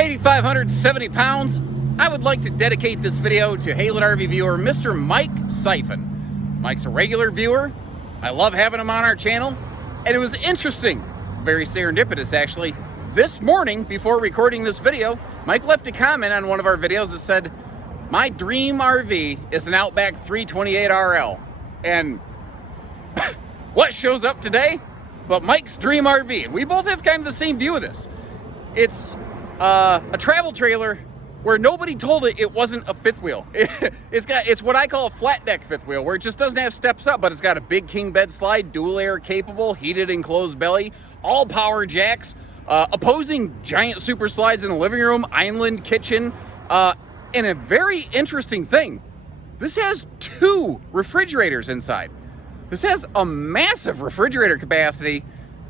8,570 pounds. I would like to dedicate this video to Haylett RV viewer, Mr. Mike Psyhon. Mike's a regular viewer. I love having him on our channel. And it was interesting, very serendipitous actually. This morning, before recording this video, Mike left a comment on one of our videos that said, "My dream RV is an Outback 328RL. And what shows up today? But Mike's dream RV. And we both have kind of the same view of this. It's a travel trailer where nobody told it wasn't a fifth wheel. It's what I call a flat deck fifth wheel, where it just doesn't have steps up, but it's got a big king bed slide, dual air capable, heated enclosed belly, all power jacks, opposing giant super slides in the living room, island kitchen, and a very interesting thing, this has 2 refrigerators inside. This has a massive refrigerator capacity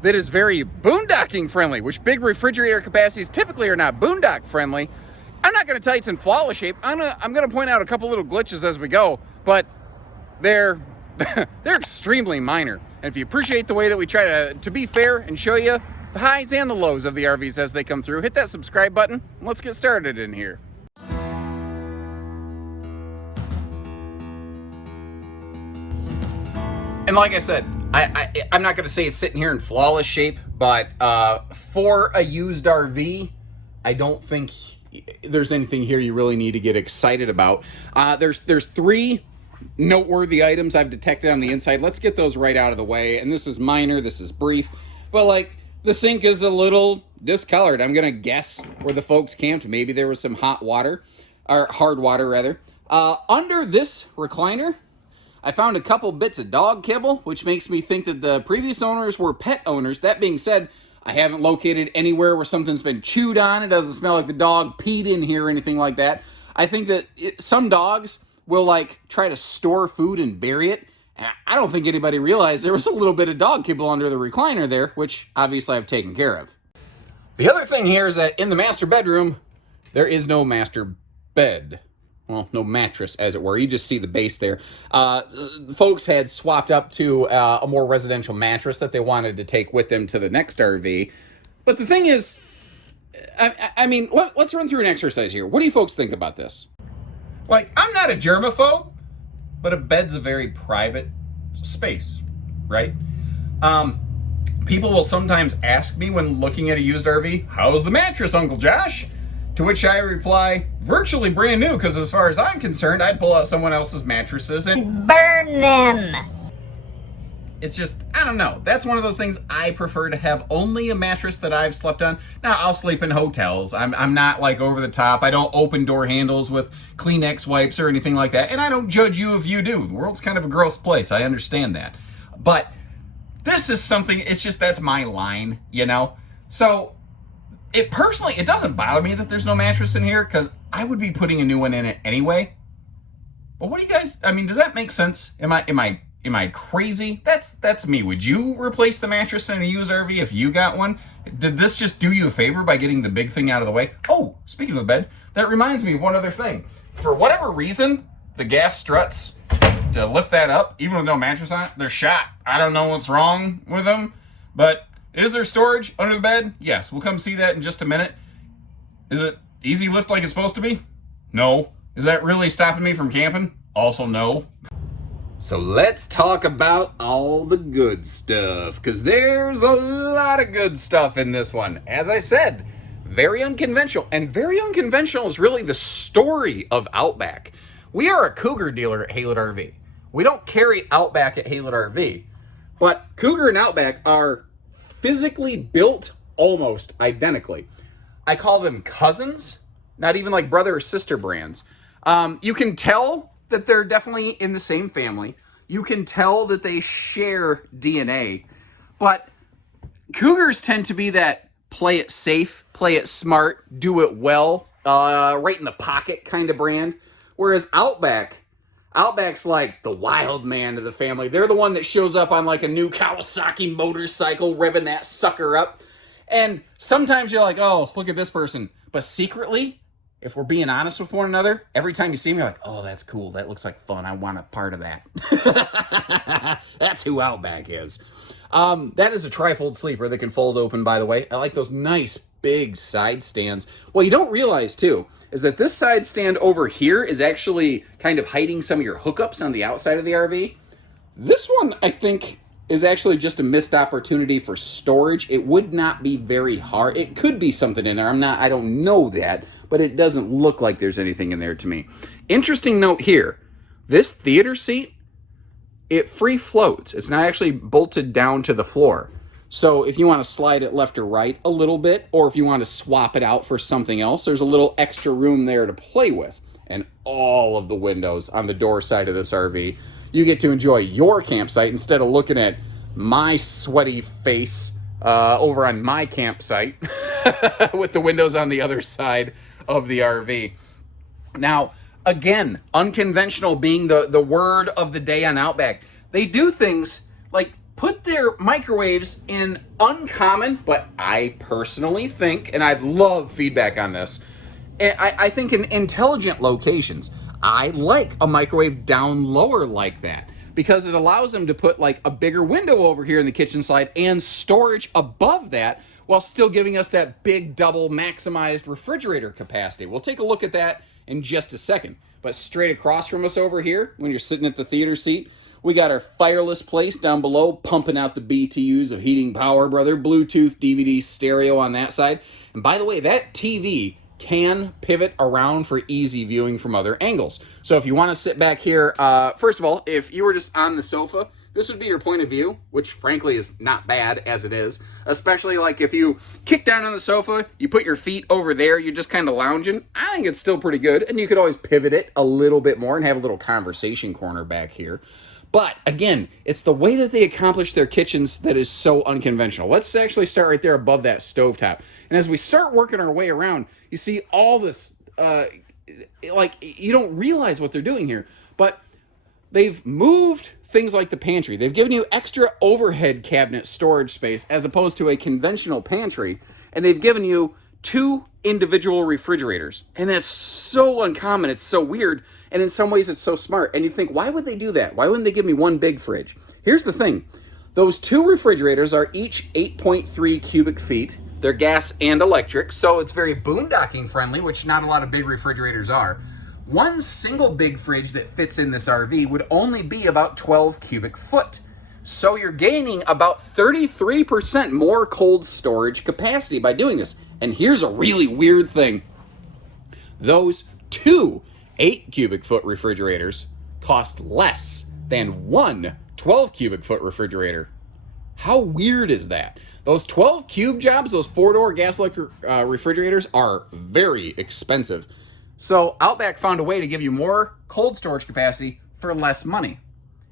that is very boondocking friendly, which big refrigerator capacities typically are not boondock friendly. I'm not gonna tell you it's in flawless shape. I'm gonna point out a couple little glitches as we go, but they're extremely minor. And if you appreciate the way that we try to be fair and show you the highs and the lows of the RVs as they come through, hit that subscribe button and let's get started in here. And like I said, I'm not going to say it's sitting here in flawless shape, but for a used RV, I don't think there's anything here you really need to get excited about. There's 3 noteworthy items I've detected on the inside. Let's get those right out of the way. And this is minor, this is brief, but like the sink is a little discolored. I'm going to guess where the folks camped. Maybe there was some hot water, or hard water rather. Under this recliner, I found a couple bits of dog kibble, which makes me think that the previous owners were pet owners. That being said, I haven't located anywhere where something's been chewed on. It doesn't smell like the dog peed in here or anything like that. I think that some dogs will like try to store food and bury it. And I don't think anybody realized there was a little bit of dog kibble under the recliner there, which obviously I've taken care of. The other thing here is that in the master bedroom, there is no master bed. Well, no mattress, as it were. You just see the base there. Folks had swapped up to a more residential mattress that they wanted to take with them to the next RV. But the thing is, I mean, let's run through an exercise here. What do you folks think about this? Like, I'm not a germaphobe, but a bed's a very private space, right? People will sometimes ask me when looking at a used RV, "How's the mattress, Uncle Josh?" To which I reply, virtually brand new, because as far as I'm concerned, I'd pull out someone else's mattresses and burn them. It's just, I don't know. That's one of those things I prefer to have only a mattress that I've slept on. Now, I'll sleep in hotels. I'm not like over the top. I don't open door handles with Kleenex wipes or anything like that. And I don't judge you if you do. The world's kind of a gross place. I understand that. But this is something, it's just, that's my line, you know? So, it doesn't bother me that there's no mattress in here, because I would be putting a new one in it anyway. But what do you guys, I mean, does that make sense? Am I crazy? That's me. Would you replace the mattress in a used RV if you got one? Did this just do you a favor by getting the big thing out of the way? Oh, speaking of the bed, that reminds me of one other thing. For whatever reason, the gas struts to lift that up, even with no mattress on it, they're shot. I don't know what's wrong with them, but is there storage under the bed? Yes, we'll come see that in just a minute. Is it easy lift like it's supposed to be? No. Is that really stopping me from camping? Also no. So let's talk about all the good stuff, because there's a lot of good stuff in this one. As I said, very unconventional, and very unconventional is really the story of Outback. We are a Cougar dealer at Haylett RV. We don't carry Outback at Haylett RV, but Cougar and Outback are physically built almost identically. I call them cousins, not even like brother or sister brands. You can tell that they're definitely in the same family. You can tell that they share DNA, but Cougars tend to be that play it safe, play it smart, do it well, right in the pocket kind of brand. Whereas Outback's like the wild man of the family. They're the one that shows up on like a new Kawasaki motorcycle, revving that sucker up. And sometimes you're like, oh, look at this person. But secretly, if we're being honest with one another, every time you see me, you're like, oh, that's cool. That looks like fun. I want a part of that. That's who Outback is. That is a trifold sleeper that can fold open, by the way. I like those nice big side stands. What you don't realize too is that this side stand over here is actually kind of hiding some of your hookups on the outside of the RV. This one, I think, is actually just a missed opportunity for storage. It would not be very hard. It could be something in there. I don't know that, but it doesn't look like there's anything in there to me. Interesting note here. This theater seat, it free floats. It's not actually bolted down to the floor. So if you want to slide it left or right a little bit, or if you want to swap it out for something else, there's a little extra room there to play with. And all of the windows on the door side of this RV, you get to enjoy your campsite instead of looking at my sweaty face over on my campsite with the windows on the other side of the RV. Now, again, unconventional being the word of the day on Outback. They do things like put their microwaves in uncommon, but I personally think, and I'd love feedback on this, I think in intelligent locations. I like a microwave down lower like that because it allows them to put like a bigger window over here in the kitchen slide and storage above that while still giving us that big double maximized refrigerator capacity. We'll take a look at that in just a second. But straight across from us over here, when you're sitting at the theater seat, we got our fireless place down below, pumping out the BTUs of heating power, brother. Bluetooth, DVD, stereo on that side. And by the way, that TV can pivot around for easy viewing from other angles. So if you want to sit back here, first of all, if you were just on the sofa, this would be your point of view, which frankly is not bad as it is. Especially like if you kick down on the sofa, you put your feet over there, you're just kind of lounging. I think it's still pretty good. And you could always pivot it a little bit more and have a little conversation corner back here. But again, it's the way that they accomplish their kitchens that is so unconventional. Let's actually start right there above that stovetop. And as we start working our way around, you see all this, like you don't realize what they're doing here, but they've moved things like the pantry. They've given you extra overhead cabinet storage space as opposed to a conventional pantry. And they've given you 2 individual refrigerators. And that's so uncommon. It's so weird. And in some ways, it's so smart. And you think, why would they do that? Why wouldn't they give me one big fridge? Here's the thing. Those 2 refrigerators are each 8.3 cubic feet. They're gas and electric, so it's very boondocking friendly, which not a lot of big refrigerators are. One single big fridge that fits in this RV would only be about 12 cubic foot. So you're gaining about 33% more cold storage capacity by doing this. And here's a really weird thing. Those 2 8 cubic foot refrigerators cost less than one 12 cubic foot refrigerator. How weird is that? Those 12 cube jobs, those 4-door gas electric refrigerators are very expensive. So Outback found a way to give you more cold storage capacity for less money.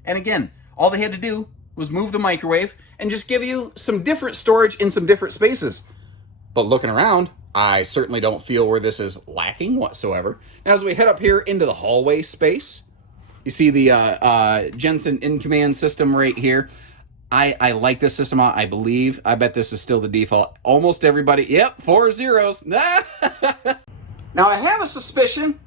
And again, all they had to do was move the microwave and just give you some different storage in some different spaces. But looking around, I certainly don't feel where this is lacking whatsoever. Now, as we head up here into the hallway space, you see the Jensen in-command system right here. I like this system, I believe. I bet this is still the default. Almost everybody, yep, 4 zeros. Now, I have a suspicion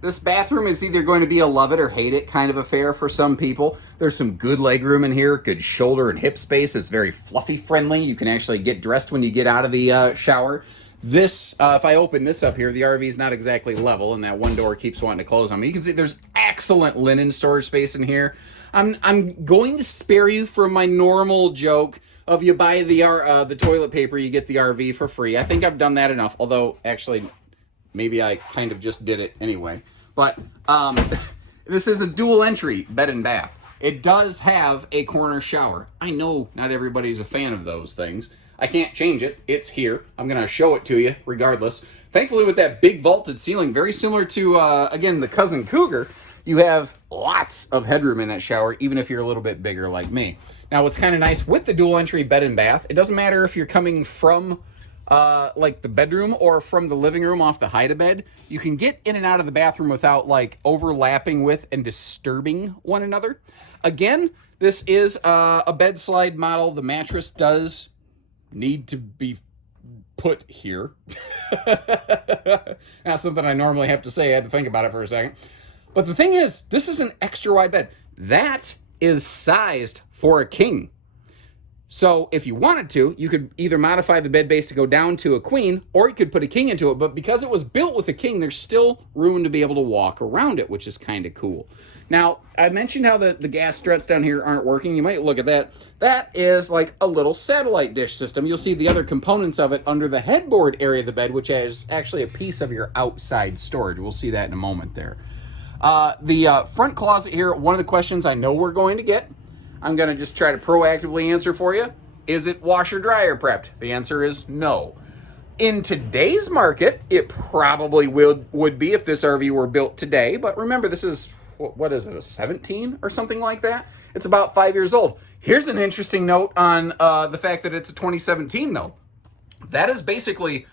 this bathroom is either going to be a love it or hate it kind of affair for some people. There's some good leg room in here, good shoulder and hip space. It's very fluffy friendly. You can actually get dressed when you get out of the shower. This, if I open this up here, the RV is not exactly level, and that one door keeps wanting to close on me. You can see there's excellent linen storage space in here. I'm going to spare you from my normal joke of you buy the toilet paper, you get the RV for free. I think I've done that enough, although actually maybe I kind of just did it anyway. But this is a dual entry bed and bath. It does have a corner shower. I know not everybody's a fan of those things. I can't change it. It's here. I'm going to show it to you regardless. Thankfully, with that big vaulted ceiling, very similar to, again, the Cousin Cougar, you have lots of headroom in that shower, even if you're a little bit bigger like me. Now, what's kind of nice with the dual entry bed and bath, it doesn't matter if you're coming from like the bedroom or from the living room off the hide-a-bed. You can get in and out of the bathroom without like overlapping with and disturbing one another. Again, this is a bed slide model. The mattress does need to be put here. That's something I normally have to say. I had to think about it for a second. But the thing is, this is an extra wide bed. That is sized for a king. So if you wanted to, you could either modify the bed base to go down to a queen, or you could put a king into it. But because it was built with a king, there's still room to be able to walk around it, which is kind of cool. Now, I mentioned how the gas struts down here aren't working. You might look at that. That is like a little satellite dish system. You'll see the other components of it under the headboard area of the bed, which is actually a piece of your outside storage. We'll see that in a moment there. The front closet here, one of the questions I know we're going to get, I'm going to just try to proactively answer for you. Is it washer dryer prepped? The answer is no. In today's market, it probably would be if this RV were built today. But remember, this is, what is it, a 17 or something like that? It's about 5 years old. Here's an interesting note on the fact that it's a 2017, though. That is basically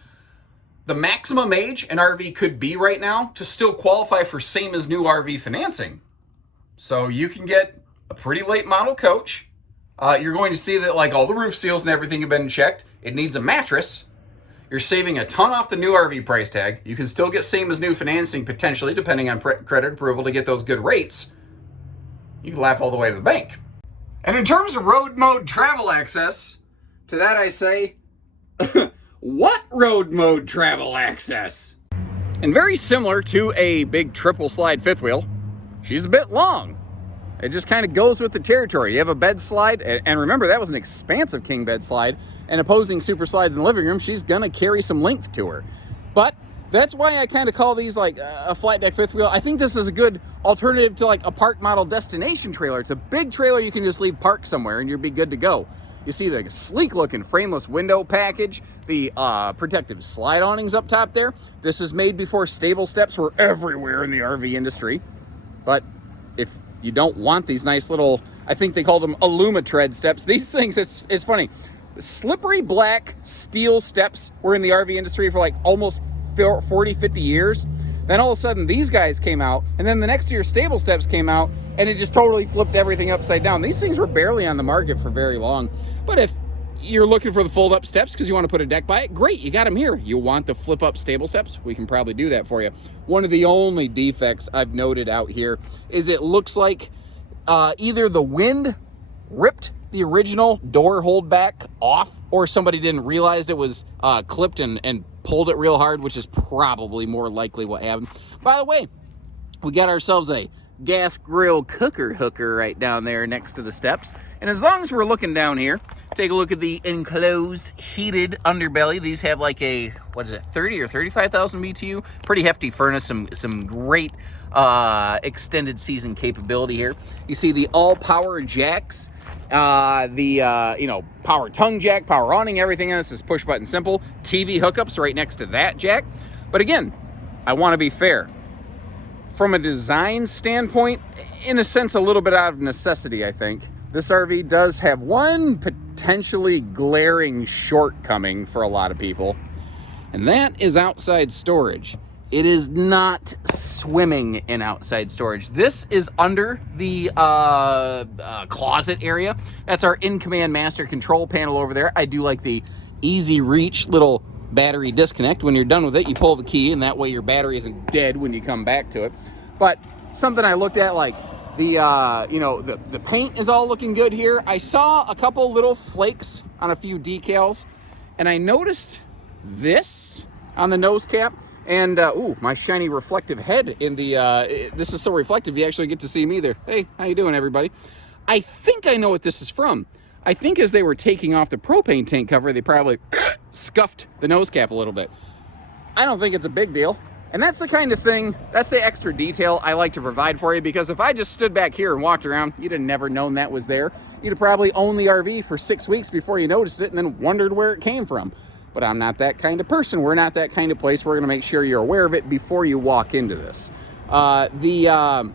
the maximum age an RV could be right now to still qualify for same as new RV financing. So you can get a pretty late model coach. You're going to see that like all the roof seals and everything have been checked. It needs a mattress. You're saving a ton off the new RV price tag. You can still get same as new financing potentially, depending on credit approval to get those good rates. You can laugh all the way to the bank. And in terms of road mode travel access, to that I say, what road mode travel access? And very similar to a big triple slide fifth wheel, she's a bit long. It just kind of goes with the territory. You have a bed slide, and remember, that was an expansive king bed slide, and opposing super slides in the living room, she's gonna carry some length to her. But that's why I kind of call these like a flat deck fifth wheel. I think this is a good alternative to like a park model destination trailer. It's a big trailer you can just leave parked somewhere and you'll be good to go. You see the sleek looking frameless window package, the protective slide awnings up top there. This is made before stable steps were everywhere in the RV industry. But if you don't want these nice little, I think they called them Aluma-tread steps. These things, it's funny. Slippery black steel steps were in the RV industry for like almost 40, 50 years. Then all of a sudden these guys came out, and then the next year stable steps came out, and it just totally flipped everything upside down. These things were barely on the market for very long. But if you're looking for the fold up steps because you want to put a deck by it, great, you got them here. You want the flip up stable steps? We can probably do that for you. One of the only defects I've noted out here is it looks like either the wind ripped the original door hold back off, or somebody didn't realize it was clipped and pulled it real hard, which is probably more likely what happened. By the way, we got ourselves a gas grill cooker hooker right down there next to the steps. And as long as we're looking down here, take a look at the enclosed heated underbelly. These have like a, what is it, 30 or 35,000 BTU? Pretty hefty furnace, some great extended season capability here. You see the all power jacks, power tongue jack, power awning, everything in this is push button simple. TV hookups right next to that jack. But again, I want to be fair. From a design standpoint, in a sense, a little bit out of necessity, I think. This RV does have one potentially glaring shortcoming for a lot of people, and that is outside storage. It is not swimming in outside storage. This is under the closet area. That's our in-command master control panel over there. I do like the easy reach little battery disconnect. When you're done with it, you pull the key, and that way your battery isn't dead when you come back to it. But something I looked at, like the paint is all looking good here. I saw a couple little flakes on a few decals, and I noticed this on the nose cap. And ooh, my shiny reflective head in the this is so reflective you actually get to see me there. Hey, how you doing, everybody? I think I know what this is from. I think as they were taking off the propane tank cover, they probably scuffed the nose cap a little bit. I don't think it's a big deal. And that's the kind of thing, that's the extra detail I like to provide for you, because if I just stood back here and walked around, you'd have never known that was there. You'd have probably owned the RV for 6 weeks before you noticed it and then wondered where it came from. But I'm not that kind of person. We're not that kind of place. We're going to make sure you're aware of it before you walk into this. The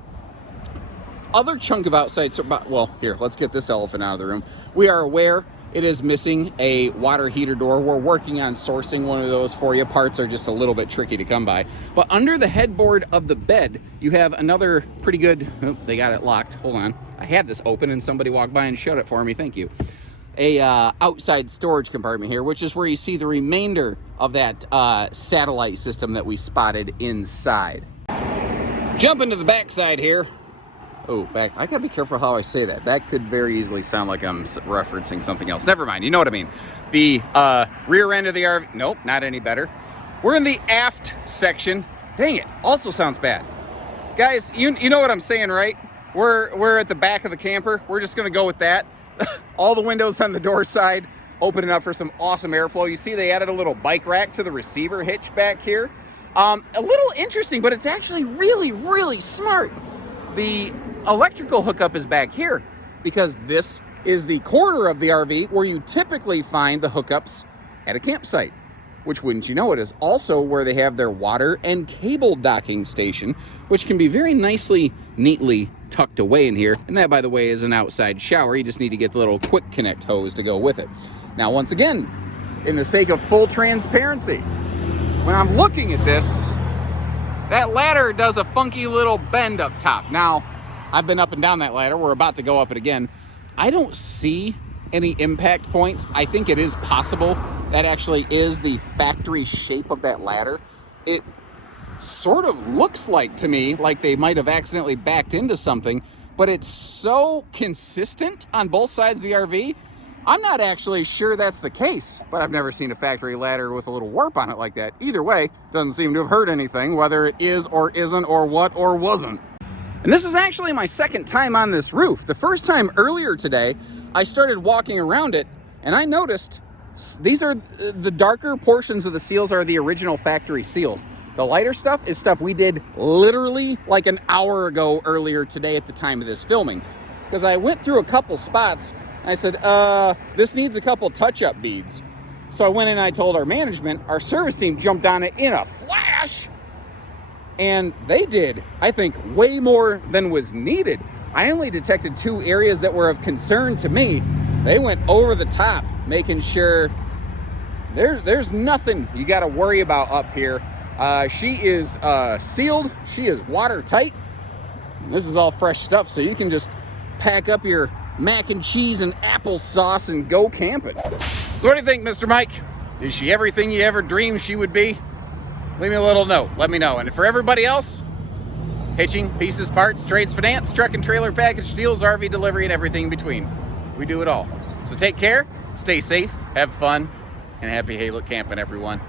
other chunk of outside, well, here, let's get this elephant out of the room. We are aware it is missing a water heater door. We're working on sourcing one of those for you. Parts are just a little bit tricky to come by. But under the headboard of the bed, you have another pretty good, oh, they got it locked. Hold on. I had this open and somebody walked by and shut it for me. Thank you. A outside storage compartment here, which is where you see the remainder of that satellite system that we spotted inside. Jump into the backside here. Oh, back. I gotta be careful how I say that. That could very easily sound like I'm referencing something else. Never mind. You know what I mean. The rear end of the RV. Nope, not any better. We're in the aft section. Dang it. Also sounds bad. Guys, you know what I'm saying, right? We're at the back of the camper. We're just gonna go with that. All the windows on the door side opening up for some awesome airflow. You see they added a little bike rack to the receiver hitch back here. A little interesting, but it's actually really, really smart. The electrical hookup is back here because this is the corner of the RV where you typically find the hookups at a campsite, which, wouldn't you know it, is also where they have their water and cable docking station, which can be very nicely, neatly tucked away in here. And that, by the way, is an outside shower. You just need to get the little quick connect hose to go with it. Now, once again, in the sake of full transparency, when I'm looking at this, that ladder does a funky little bend up top. Now, I've been up and down that ladder. We're about to go up it again. I don't see any impact points. I think it is possible that actually is the factory shape of that ladder. It sort of looks like, to me, like they might have accidentally backed into something, but it's so consistent on both sides of the RV. I'm not actually sure that's the case, but I've never seen a factory ladder with a little warp on it like that. Either way, doesn't seem to have hurt anything, whether it is or isn't or what or wasn't. And this is actually my second time on this roof. The first time earlier today, I started walking around it and I noticed these are the darker portions of the seals are the original factory seals. The lighter stuff is stuff we did literally like an hour ago earlier today at the time of this filming. Because I went through a couple spots and I said, this needs a couple touch-up beads. So I went in and I told our management, our service team jumped on it in a flash. And they did, I think, way more than was needed. I only detected 2 areas that were of concern to me. They went over the top, making sure there's nothing you got to worry about up here. She is sealed. She is watertight. This is all fresh stuff, so you can just pack up your mac and cheese and applesauce and go camping. So what do you think, Mr. Mike? Is she everything you ever dreamed she would be? Leave me a little note. Let me know. And for everybody else, hitching, pieces, parts, trades, finance, truck and trailer package deals, RV delivery, and everything in between. We do it all. So take care, stay safe, have fun, and happy Haylett camping, everyone.